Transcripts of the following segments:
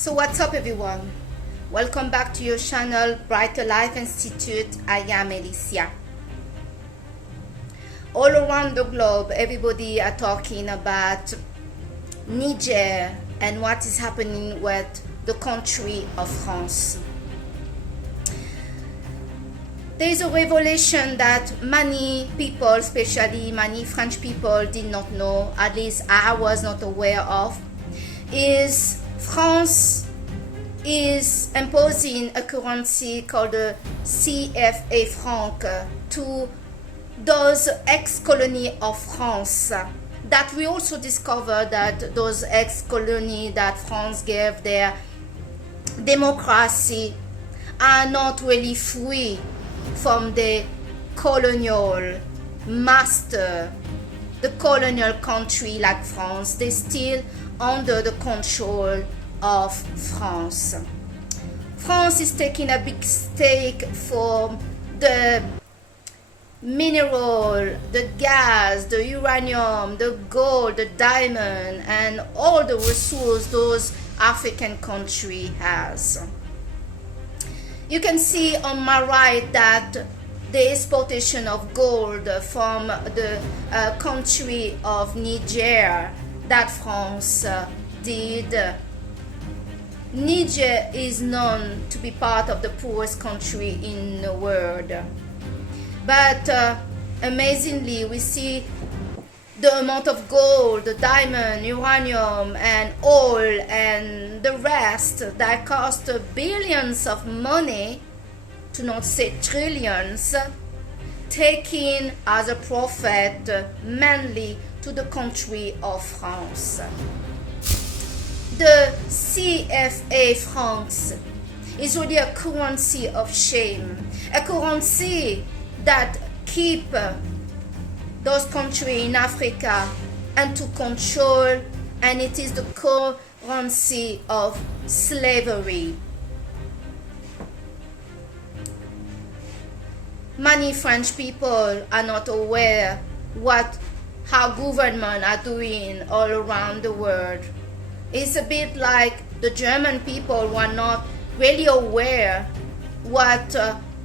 So what's up, everyone? Welcome back to your channel Brighter Life Institute. I am Alicia. All around the globe, everybody are talking about Niger and what is happening with the country of France. There is a revelation that many people, especially many French people, did not know, at least I was not aware of, is France is imposing a currency called the CFA franc to those ex-colonies of France. That we also discovered that those ex-colonies that France gave their democracy are not really free from the colonial master, the colonial country like France. They still under the control of France. France is taking a big stake for the mineral, the gas, the uranium, the gold, the diamond, and all the resources those African country has. You can see on my right that the exportation of gold from the country of Niger that France did. Niger is known to be part of the poorest country in the world. But amazingly, we see the amount of gold, the diamond, uranium, and oil, and the rest that cost billions of money, to not say trillions, taken as a profit mainly to the country of France. The CFA francs is really a currency of shame, a currency that keep those countries in Africa and to control, and it is the currency of slavery. Many French people are not aware how governments are doing all around the world. It's a bit like the German people were not really aware what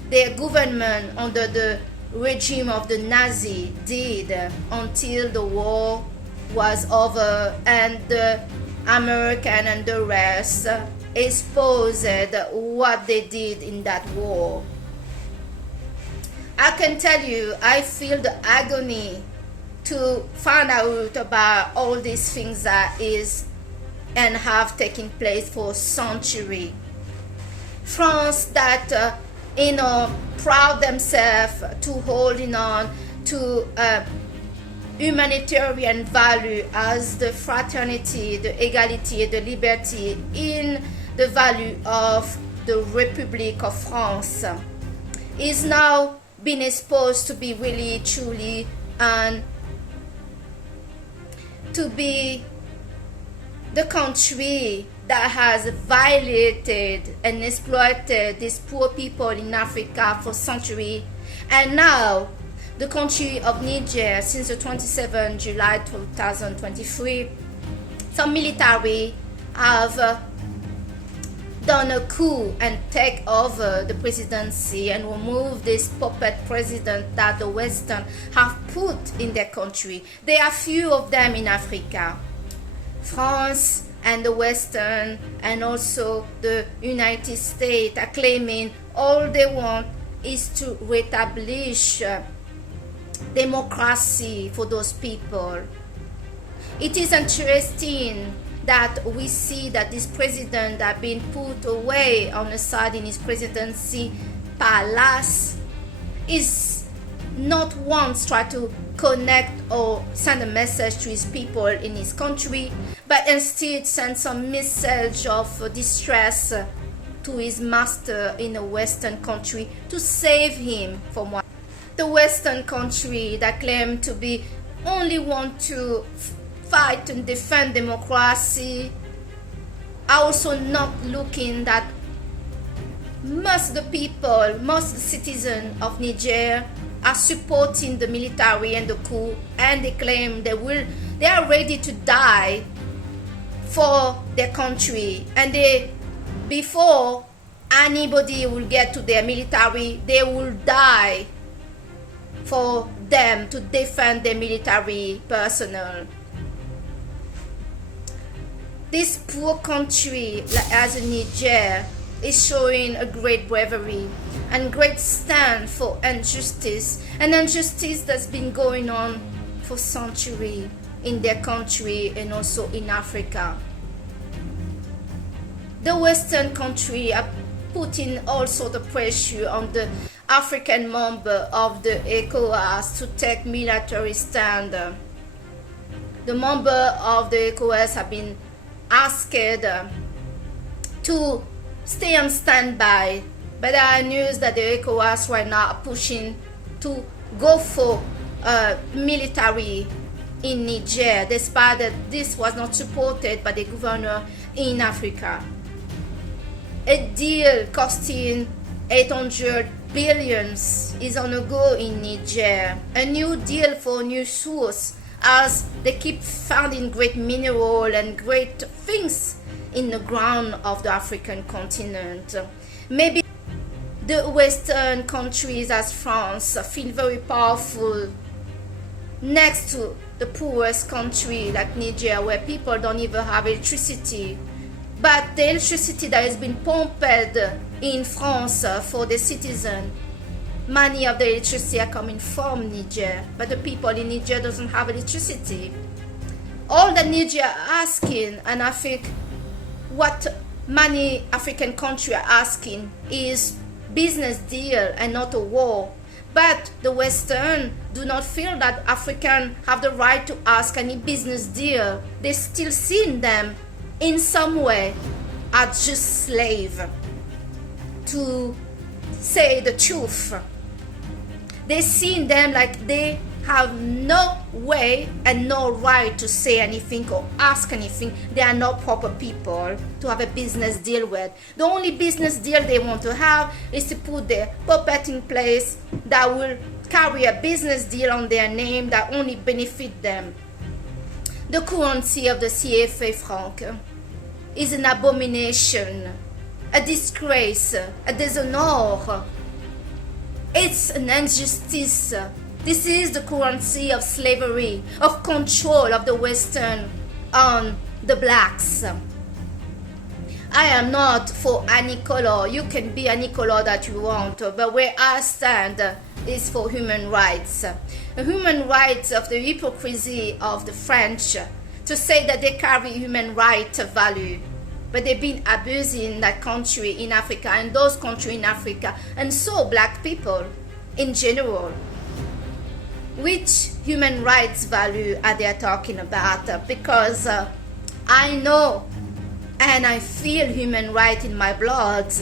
their government under the regime of the Nazi did until the war was over and the American and the rest exposed what they did in that war. I can tell you, I feel the agony to find out about all these things that is and have taken place for centuries. France that proud themselves to holding on to humanitarian value as the fraternity, the equality, the liberty in the value of the Republic of France, is now being exposed to be really truly and to be the country that has violated and exploited these poor people in Africa for centuries. And now the country of Niger, since the 27th July 2023, some military have done a coup and take over the presidency and remove this puppet president that the Western have put in their country. There are few of them in Africa. France and the Western and also the United States are claiming all they want is to reestablish democracy for those people. It is interesting that we see that this president that been put away on the side in his presidency palace is not once try to connect or send a message to his people in his country, but instead send some message of distress to his master in a Western country to save him from what the Western country that claim to be only want to fight and defend democracy are also not looking that most citizens of Niger are supporting the military and the coup, and they claim they are ready to die for their country, and they, before anybody will get to their military, they will die for them to defend their military personnel. This poor country, as Niger, is showing a great bravery and great stand for injustice, and injustice that's been going on for centuries in their country and also in Africa. The Western country are putting all sort of pressure on the African member of the ECOWAS to take military stand. The member of the ECOWAS have been asked to stay on standby, but there are news that the ECOWAS right now are pushing to go for military in Niger, despite that this was not supported by the governor in Africa. A deal costing 800 billions is on the go in Niger. A new deal for new source, as they keep finding great mineral and great things in the ground of the African continent. Maybe the Western countries as France feel very powerful next to the poorest country like Niger, where people don't even have electricity. But the electricity that has been pumped in France for the citizen, many of the electricity are coming from Niger, but the people in Niger doesn't have electricity. All that Niger are asking, and I think what many African countries are asking, is business deal and not a war. But the Western do not feel that Africans have the right to ask any business deal. They still see them in some way as just slave. To say the truth, they see them like they have no way and no right to say anything or ask anything. They are not proper people to have a business deal with. The only business deal they want to have is to put their puppet in place that will carry a business deal on their name that only benefit them. The currency of the CFA franc is an abomination, a disgrace, a dishonor. It's an injustice. This is the currency of slavery, of control of the Western on the blacks. I am not for any color. You can be any color that you want, but where I stand is for human rights. The human rights of the hypocrisy of the French to say that they carry human rights value, but they've been abusing that country in Africa and those countries in Africa, and so black people in general. Which human rights value are they talking about? Because I know and I feel human rights in my blood.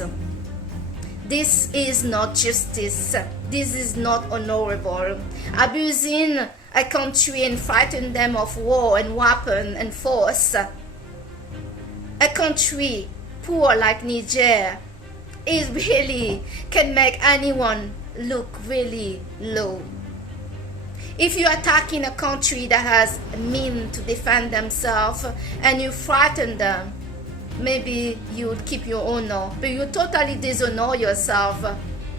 This is not justice. This is not honorable. Abusing a country and frightening them of war and weapon and force. A country poor like Niger is really can make anyone look really low. If you are attacking a country that has mean to defend themselves and you frighten them, maybe you would keep your honor, but you totally dishonor yourself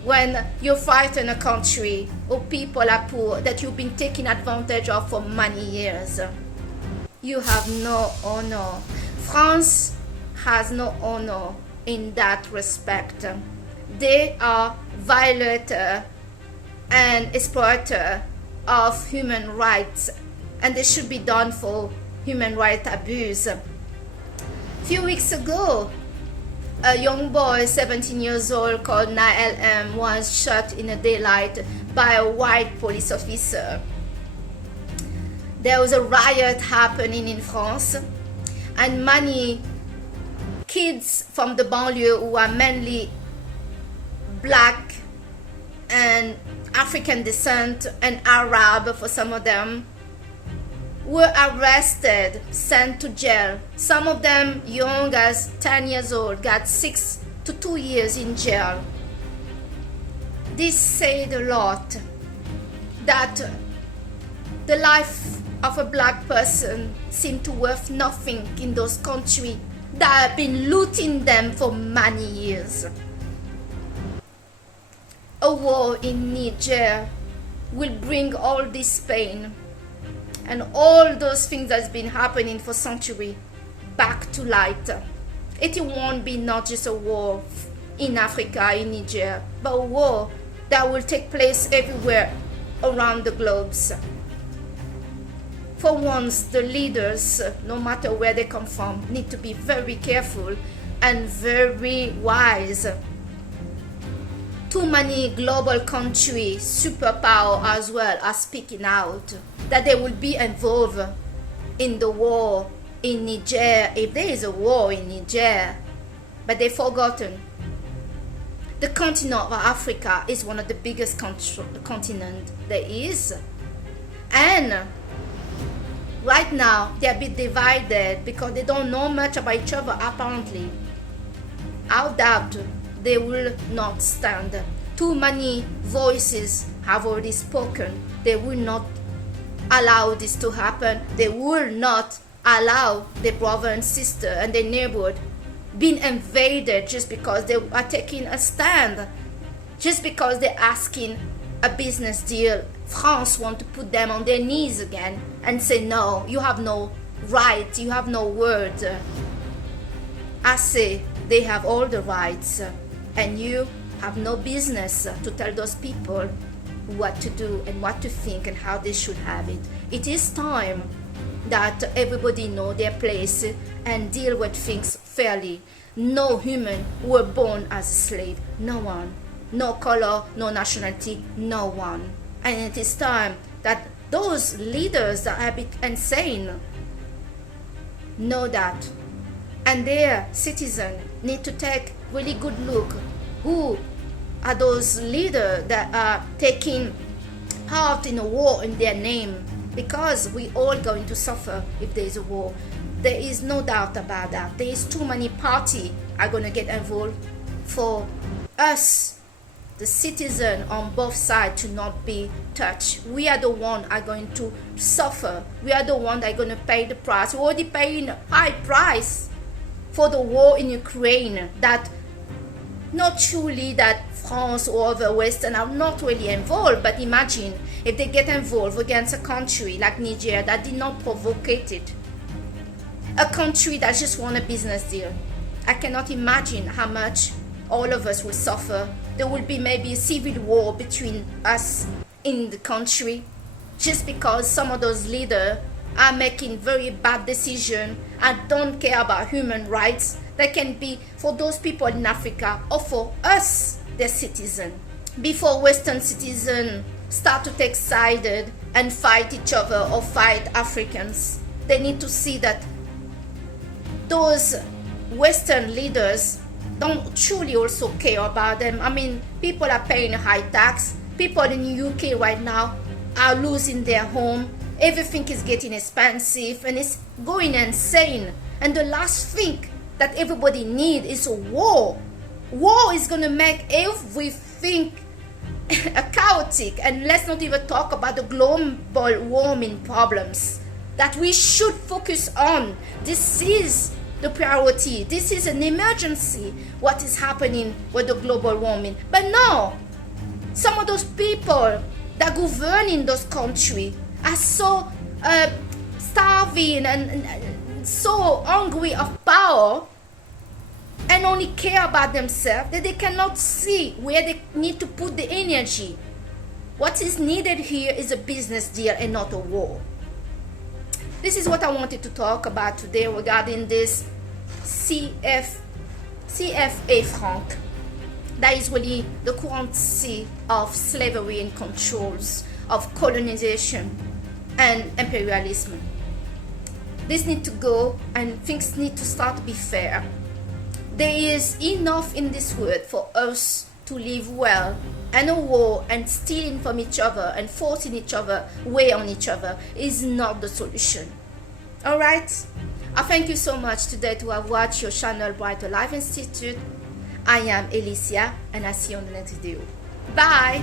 when you frighten a country or people are poor that you've been taking advantage of for many years. You have no honor. France has no honor in that respect. They are violator and exploiter of human rights, and they should be done for human rights abuse. A few weeks ago, a young boy, 17 years old, called Nael M, was shot in the daylight by a white police officer. There was a riot happening in France, and many kids from the banlieue, who are mainly black and African descent and Arab for some of them, were arrested, sent to jail. Some of them young as 10 years old, got 6 to 2 years in jail. This said a lot, that the life of a black person seem to worth nothing in those countries that have been looting them for many years. A war in Niger will bring all this pain and all those things that's been happening for centuries back to light. It won't be not just a war in Africa, in Niger, but a war that will take place everywhere around the globe. For once, the leaders, no matter where they come from, need to be very careful and very wise. Too many global countries, superpower as well, are speaking out that they will be involved in the war in Niger, if there is a war in Niger. But they've forgotten the continent of Africa is one of the biggest continent there is. And right now, they are a bit divided because they don't know much about each other, apparently. I doubt they will not stand. Too many voices have already spoken. They will not allow this to happen. They will not allow their brother and sister and their neighborhood being invaded just because they are taking a stand, just because they're asking a business deal. France want to put them on their knees again and say, no, you have no right, you have no word. I say they have all the rights, and you have no business to tell those people what to do and what to think and how they should have it. It is time that everybody know their place and deal with things fairly. No human were born as a slave. No one. No color, no nationality, no one. And it is time that those leaders that are a bit insane know that. And their citizens need to take really good look. Who are those leaders that are taking part in a war in their name? Because we all going to suffer if there is a war. There is no doubt about that. There is too many parties are going to get involved for us, the citizen on both sides, to not be touched. We are the one are going to suffer. We are the one that are going to pay the price. We're already paying a high price for the war in Ukraine. That not truly that France or other Western are not really involved, but imagine if they get involved against a country like Niger that did not provoke it. A country that just won a business deal. I cannot imagine how much all of us will suffer. There will be maybe a civil war between us in the country just because some of those leaders are making very bad decisions and don't care about human rights. That can be for those people in Africa or for us, their citizens. Before Western citizens start to take sided and fight each other or fight Africans, they need to see that those Western leaders don't truly also care about them. I mean, people are paying high tax. People in the UK right now are losing their home. Everything is getting expensive and it's going insane. And the last thing that everybody needs is a war. War is going to make everything chaotic. And let's not even talk about the global warming problems that we should focus on. This is the priority. This is an emergency, what is happening with the global warming. But no, some of those people that govern in those countries are so starving and so hungry of power and only care about themselves that they cannot see where they need to put the energy. What is needed here is a business deal and not a war. This is what I wanted to talk about today regarding this CFA franc. That is really the currency of slavery and controls, of colonization and imperialism. This needs to go and things need to start to be fair. There is enough in this world for us to live well, and a war and stealing from each other and forcing each other, weigh on each other is not the solution. Alright? I thank you so much today to have watched your channel Brighter Life Institute. I am Alicia and I see you on the next video. Bye!